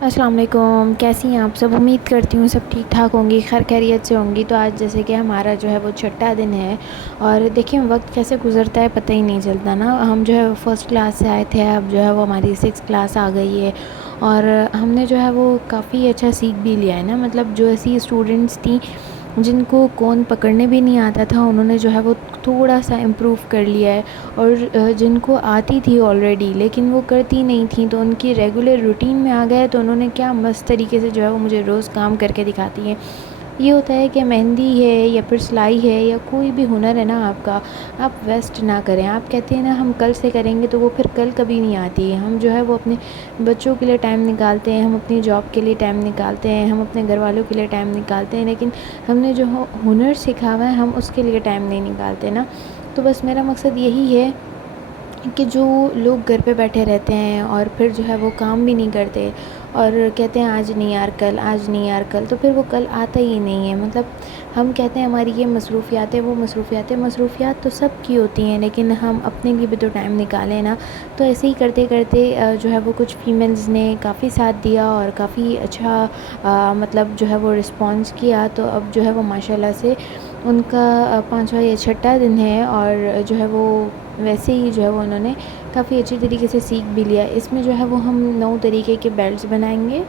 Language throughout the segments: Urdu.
السلام علیکم، کیسی ہیں آپ سب؟ امید کرتی ہوں سب ٹھیک ٹھاک ہوں گی، خیر خیریت سے ہوں گی۔ تو آج جیسے کہ ہمارا جو ہے وہ چھٹا دن ہے، اور دیکھیں وقت کیسے گزرتا ہے پتہ ہی نہیں چلتا نا۔ ہم جو ہے فرسٹ کلاس سے آئے تھے، اب جو ہے وہ ہماری 6 کلاس آ گئی ہے، اور ہم نے جو ہے وہ کافی اچھا سیکھ بھی لیا ہے نا۔ مطلب جو ایسی اسٹوڈنٹس تھیں جن کو کون پکڑنے بھی نہیں آتا تھا، انہوں نے جو ہے وہ تھوڑا سا امپروو کر لیا ہے، اور جن کو آتی تھی آلریڈی لیکن وہ کرتی نہیں تھیں تو ان کی ریگولر روٹین میں آ گئے، تو انہوں نے کیا مست طریقے سے جو ہے وہ مجھے روز کام کر کے دکھاتی ہیں۔ یہ ہوتا ہے کہ مہندی ہے یا پھر سلائی ہے یا کوئی بھی ہنر ہے نا آپ کا، آپ ویسٹ نہ کریں۔ آپ کہتے ہیں نا ہم کل سے کریں گے، تو وہ پھر کل کبھی نہیں آتی ہے۔ ہم جو ہے وہ اپنے بچوں کے لیے ٹائم نکالتے ہیں، ہم اپنی جاب کے لیے ٹائم نکالتے ہیں، ہم اپنے گھر والوں کے لیے ٹائم نکالتے ہیں، لیکن ہم نے جو ہنر سکھا ہوا ہے ہم اس کے لیے ٹائم نہیں نکالتے نا۔ تو بس میرا مقصد یہی ہے کہ جو لوگ گھر پہ بیٹھے رہتے ہیں اور پھر جو ہے وہ کام بھی نہیں کرتے اور کہتے ہیں آج نہیں یار کل، آج نہیں یار کل، تو پھر وہ کل آتا ہی نہیں ہے۔ مطلب ہم کہتے ہیں ہماری یہ مصروفیات ہے، وہ مصروفیات ہے، مصروفیات تو سب کی ہوتی ہیں، لیکن ہم اپنے لیے بھی تو ٹائم نکالیں نا۔ تو ایسے ہی کرتے کرتے جو ہے وہ کچھ فیمیلز نے کافی ساتھ دیا اور کافی اچھا مطلب جو ہے وہ رسپانس کیا، تو اب جو ہے وہ ماشاءاللہ سے ان کا 5واں یا چھٹا دن ہے، اور جو ہے وہ ویسے ہی جو ہے وہ انہوں نے کافی اچھی طریقے سے سیکھ بھی لیا۔ اس میں جو ہے وہ ہم 9 طریقے کے بیلٹس بنائیں گے۔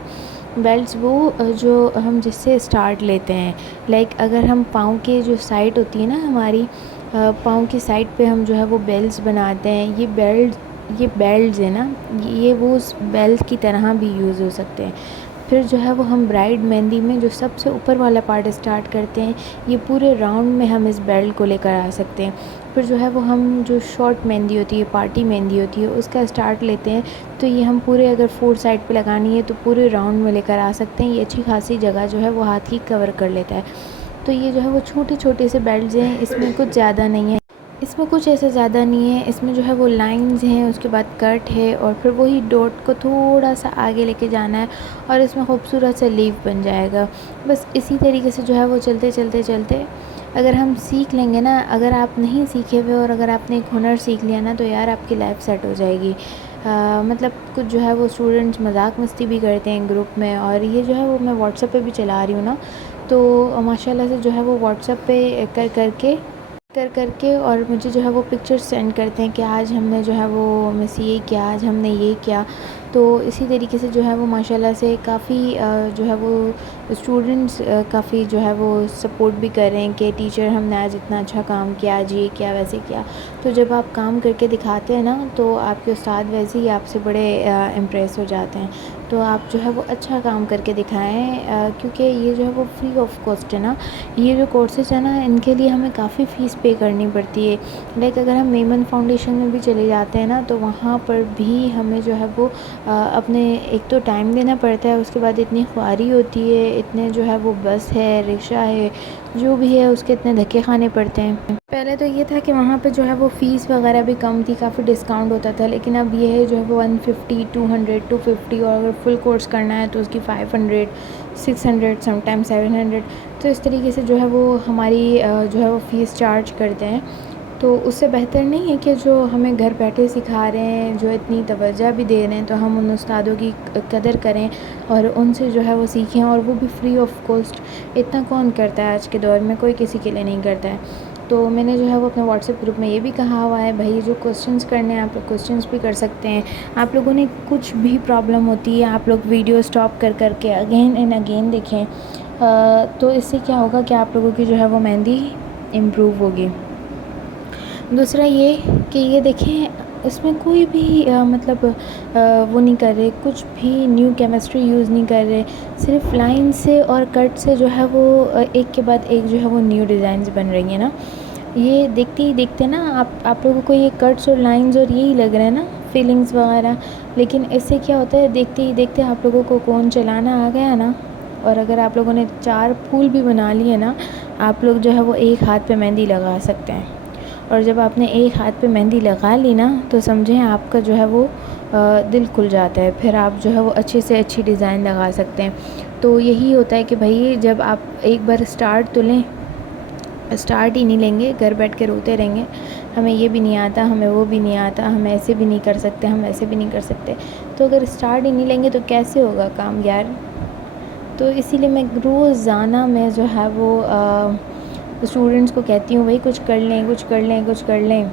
بیلٹس وہ جو ہم جس سے اسٹارٹ لیتے ہیں، لائک اگر ہم پاؤں کے جو سائڈ ہوتی ہے نا ہماری پاؤں کی سائڈ پہ ہم جو ہے وہ بیلز بناتے ہیں۔ یہ بیلٹس ہیں نا، یہ وہ اس بیلٹ کی طرح بھی یوز ہو سکتے ہیں۔ پھر جو ہے وہ ہم برائڈ مہندی میں جو سب سے اوپر والا پارٹ اسٹارٹ کرتے ہیں، یہ پورے راؤنڈ میں ہم اس بیلٹ کو لے کر آ سکتے ہیں۔ پھر جو ہے وہ ہم جو شارٹ مہندی ہوتی ہے، پارٹی مہندی ہوتی ہے، اس کا اسٹارٹ لیتے ہیں، تو یہ ہم پورے اگر 4 سائڈ پہ لگانی ہے تو پورے راؤنڈ میں لے کر آ سکتے ہیں۔ یہ اچھی خاصی جگہ جو ہے وہ ہاتھ ہی کور کر لیتا ہے۔ تو یہ جو ہے وہ چھوٹے چھوٹے سے بیلٹس ہیں، اس میں کچھ زیادہ نہیں ہے، اس میں کچھ ایسے زیادہ نہیں ہے۔ اس میں جو ہے وہ لائنز ہیں، اس کے بعد کٹ ہے، اور پھر وہی ڈاٹ کو تھوڑا سا آگے لے کے جانا ہے، اور اس میں خوبصورت سے لیف بن جائے گا۔ بس اسی طریقے سے جو ہے وہ چلتے چلتے چلتے اگر ہم سیکھ لیں گے نا، اگر آپ نہیں سیکھے ہوئے اور اگر آپ نے ایک ہنر سیکھ لیا نا، تو یار آپ کی لائف سیٹ ہو جائے گی۔ مطلب کچھ جو ہے وہ اسٹوڈنٹس مذاق مستی بھی کرتے ہیں گروپ میں، اور یہ جو ہے وہ میں واٹس ایپ پہ بھی چلا رہی ہوں نا، تو ماشاء اللہ سے جو ہے وہ واٹس ایپ پہ کر کے اور مجھے جو ہے وہ پکچرز سینڈ کرتے ہیں کہ آج ہم نے جو ہے وہ مس یہ کیا، آج ہم نے یہ کیا۔ تو اسی طریقے سے جو ہے وہ ماشاءاللہ سے کافی جو ہے وہ اسٹوڈنٹس کافی جو ہے وہ سپورٹ بھی کر رہے ہیں کہ ٹیچر ہم نے آج اتنا اچھا کام کیا، آج یہ کیا ویسے کیا۔ تو جب آپ کام کر کے دکھاتے ہیں نا، تو آپ کے استاد ویسے ہی آپ سے بڑے امپریس ہو جاتے ہیں۔ تو آپ جو ہے وہ اچھا کام کر کے دکھائیں، کیونکہ یہ جو ہے وہ فری آف کاسٹ ہے نا۔ یہ جو کورسز ہیں نا، ان کے لیے ہمیں کافی فیس پے کرنی پڑتی ہے۔ لائک اگر ہم میمن فاؤنڈیشن میں بھی چلے جاتے ہیں نا، تو وہاں پر بھی ہمیں جو ہے وہ اپنے ایک تو ٹائم دینا پڑتا ہے، اس کے بعد اتنی خواری ہوتی ہے، اتنے جو ہے وہ بس ہے، رکشہ ہے، جو بھی ہے اس کے اتنے دھکے کھانے پڑتے ہیں۔ پہلے تو یہ تھا کہ وہاں پہ جو ہے وہ فیس وغیرہ بھی کم تھی، کافی ڈسکاؤنٹ ہوتا تھا، لیکن اب یہ ہے جو ہے وہ 150، 200، 250، اور اگر فل کورس کرنا ہے تو اس کی 500، 600، سم ٹائم 700۔ تو اس طریقے سے جو ہے وہ ہماری جو ہے وہ فیس چارج کرتے ہیں۔ تو اس سے بہتر نہیں ہے کہ جو ہمیں گھر بیٹھے سکھا رہے ہیں، جو اتنی توجہ بھی دے رہے ہیں، تو ہم ان استادوں کی قدر کریں اور ان سے جو ہے وہ سیکھیں، اور وہ بھی فری آف کاسٹ۔ اتنا کون کرتا ہے آج کے دور میں؟ کوئی کسی کے لیے نہیں کرتا ہے۔ تو میں نے جو ہے وہ اپنے واٹس ایپ گروپ میں یہ بھی کہا ہوا ہے، بھائی جو کوسچنس کرنے ہیں آپ لوگ کوسچنس بھی کر سکتے ہیں۔ آپ لوگوں نے کچھ بھی پرابلم ہوتی ہے، آپ لوگ ویڈیو اسٹاپ کر کے اگین اینڈ اگین دیکھیں، تو اس سے کیا ہوگا کہ آپ لوگوں کی جو ہے وہ مہندی امپروو ہوگی۔ دوسرا یہ کہ یہ دیکھیں اس میں کوئی بھی مطلب وہ نہیں کر رہے، کچھ بھی نیو کیمسٹری یوز نہیں کر رہے، صرف لائن سے اور کٹ سے جو ہے وہ ایک کے بعد ایک جو ہے وہ نیو ڈیزائنز بن رہی ہیں نا۔ یہ دیکھتے ہی دیکھتے نا آپ لوگوں کو یہ کٹس اور لائنز اور یہی لگ رہا ہے نا، فیلنگز وغیرہ، لیکن اس سے کیا ہوتا ہے دیکھتے ہی دیکھتے آپ لوگوں کو کون چلانا آ گیا نا، اور اگر آپ لوگوں نے 4 پھول بھی بنا لیے نا، آپ لوگ جو ہے وہ ایک ہاتھ پہ مہندی لگا سکتے ہیں۔ اور جب آپ نے ایک ہاتھ پہ مہندی لگا لی نا، تو سمجھیں آپ کا جو ہے وہ دل کھل جاتا ہے، پھر آپ جو ہے وہ اچھے سے اچھی ڈیزائن لگا سکتے ہیں۔ تو یہی ہوتا ہے کہ بھائی جب آپ ایک بار اسٹارٹ تو لیں، اسٹارٹ ہی نہیں لیں گے، گھر بیٹھ کے روتے رہیں گے ہمیں یہ بھی نہیں آتا، ہمیں وہ بھی نہیں آتا، ہم ایسے بھی نہیں کر سکتے، ہم ایسے بھی نہیں کر سکتے، تو اگر اسٹارٹ ہی نہیں لیں گے تو کیسے ہوگا کام یار. تو اسی لیے میں روزانہ میں جو ہے وہ اسٹوڈنٹس کو کہتی ہوں بھائی کچھ کر لیں کچھ کر لیں کچھ کر لیں.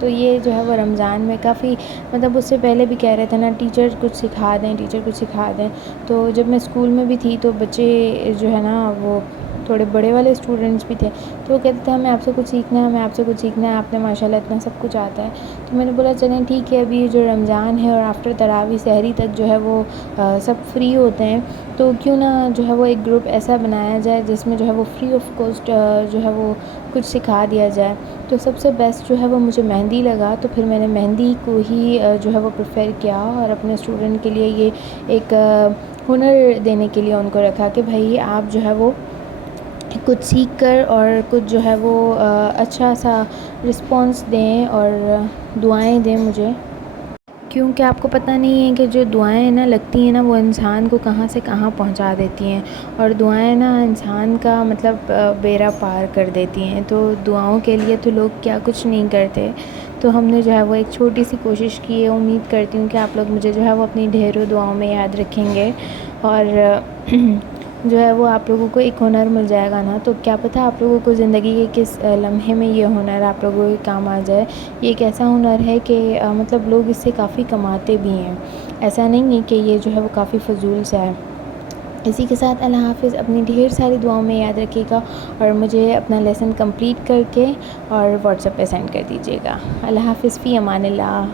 تو یہ جو ہے وہ رمضان میں کافی مطلب اس سے پہلے بھی کہہ رہے تھے نا ٹیچر کچھ سکھا دیں ٹیچر کچھ سکھا دیں. تو جب میں اسکول میں بھی تھی تو بچے جو ہے نا وہ تھوڑے بڑے والے اسٹوڈنٹس بھی تھے تو وہ کہتے تھے ہمیں آپ سے کچھ سیکھنا ہے ہمیں آپ سے کچھ سیکھنا ہے آپ نے ماشاء اللہ اتنا سب کچھ آتا ہے. تو میں نے بولا چلیں ٹھیک ہے ابھی جو رمضان ہے اور آفٹر تراویح سحری تک جو ہے وہ سب فری ہوتے ہیں تو کیوں نہ جو ہے وہ ایک گروپ ایسا بنایا جائے جس میں جو ہے وہ فری آف کاسٹ جو ہے وہ کچھ سکھا دیا جائے. تو سب سے بیسٹ جو ہے وہ مجھے مہندی لگا تو پھر میں نے مہندی کو ہی جو ہے وہ پریفر کیا اور اپنے اسٹوڈنٹ کے لیے یہ ایک ہنر دینے کے لیے ان کو رکھا کہ بھائی آپ جو ہے وہ کچھ سیکھ کر اور کچھ جو ہے وہ اچھا سا رسپانس دیں اور دعائیں دیں مجھے. کیونکہ آپ کو پتہ نہیں ہے کہ جو دعائیں نا لگتی ہیں نا وہ انسان کو کہاں سے کہاں پہنچا دیتی ہیں اور دعائیں نا انسان کا مطلب بیڑا پار کر دیتی ہیں. تو دعاؤں کے لیے تو لوگ کیا کچھ نہیں کرتے. تو ہم نے جو ہے وہ ایک چھوٹی سی کوشش کی ہے. امید کرتی ہوں کہ آپ لوگ مجھے جو ہے وہ اپنی ڈھیروں دعاؤں میں یاد رکھیں گے اور جو ہے وہ آپ لوگوں کو ایک ہنر مل جائے گا نا تو کیا پتہ آپ لوگوں کو زندگی کے کس لمحے میں یہ ہنر آپ لوگوں کے کام آ جائے. یہ ایک ایسا ہنر ہے کہ مطلب لوگ اس سے کافی کماتے بھی ہیں. ایسا نہیں ہے کہ یہ جو ہے وہ کافی فضول سا ہے. اسی کے ساتھ اللہ حافظ. اپنی ڈھیر ساری دعاؤں میں یاد رکھیے گا اور مجھے اپنا لیسن کمپلیٹ کر کے اور واٹس ایپ پہ سینڈ کر دیجیے گا. اللہ حافظ. فی امان اللہ.